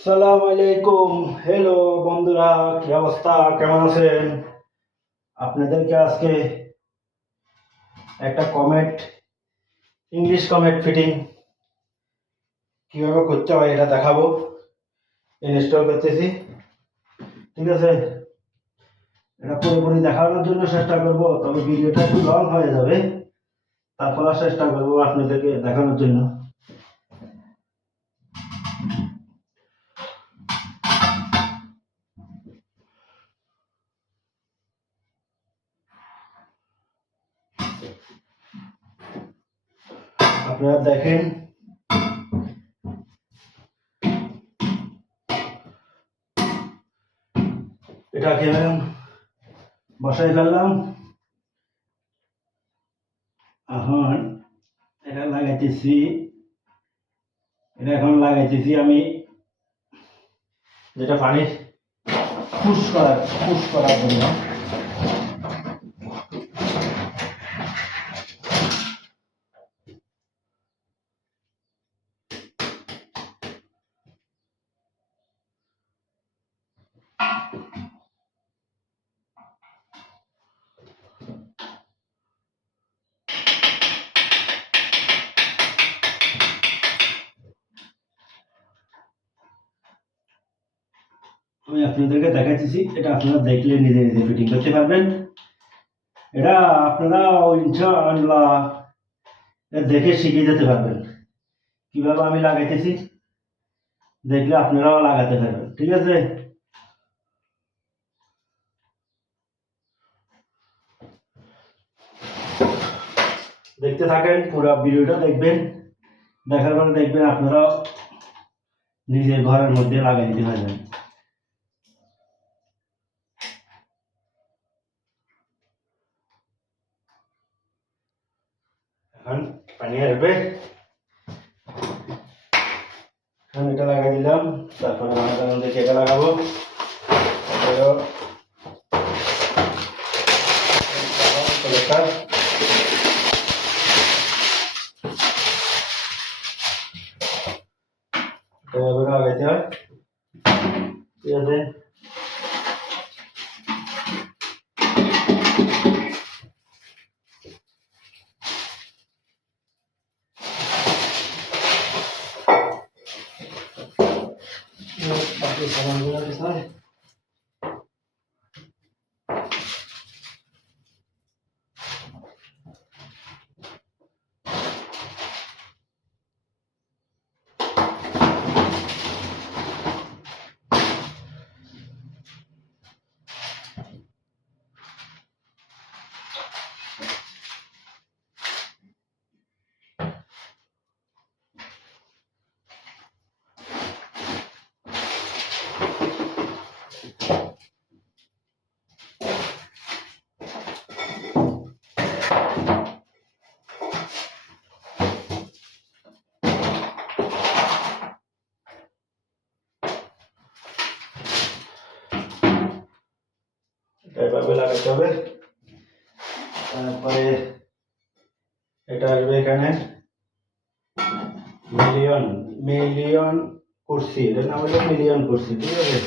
সালাম আলাইকুম। হ্যালো বন্ধুরা, কি অবস্থা, কেমন আছেন? আপনাদেরকে আজকে একটা কমেট ইংলিশ কমেট ফিটিং কিভাবে করতে হয় এটা দেখাবো। ইনস্টল করতেছি, ঠিক আছে? এটা পুরোপুরি দেখানোর জন্য চেষ্টা করব, তবে ভিডিওটা একটু লং হয়ে যাবে। তারপর চেষ্টা করব আপনাদেরকে দেখানোর জন্য। আপনারা দেখেন, এটাকে বসাই ফেললাম। এখন এটা লাগাইতেছি, আমি যেটা পানি পুশ করার জন্য। আমি আপনাদেরকে দেখাচ্ছি, এটা আপনারা দেখলে নিজে নিজে ফিটিং করতে পারবেন। এটা আপনারা ইনশাআল্লাহ দেখে শিখে যেতে পারবেন। কিভাবে আমি লাগাইতেছি দেখলে আপনারাও লাগাতে পারবেন, ঠিক আছে? দেখতে থাকেন, পুরো ভিডিওটা দেখবেন। দেখার পরে দেখবেন আপনারা নিজের ঘরের মধ্যে লাগাই দিতে পারবেন। এখন পানি আসবে, এখন এটা লাগাই দিলাম। তারপরে আমরা দেখে এটা লাগাবো। লাগাইতে হয়, ঠিক আছে? সামানগুলো দিতে হয়। এভাবে লাগাতে হবে। তারপরে এটা আসবে এখানে মিলিয়ন মিলিয়ন কুর্সি, এটার নাম হলো মিলিয়ন কুর্সি, ঠিক আছে?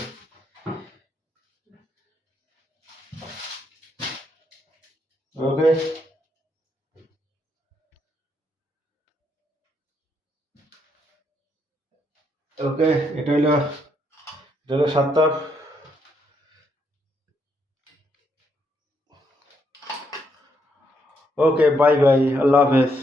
ওকে, ওকে, এটা হলো ৭ ওকে, বাই বাই, আল্লাহ হাফেজ।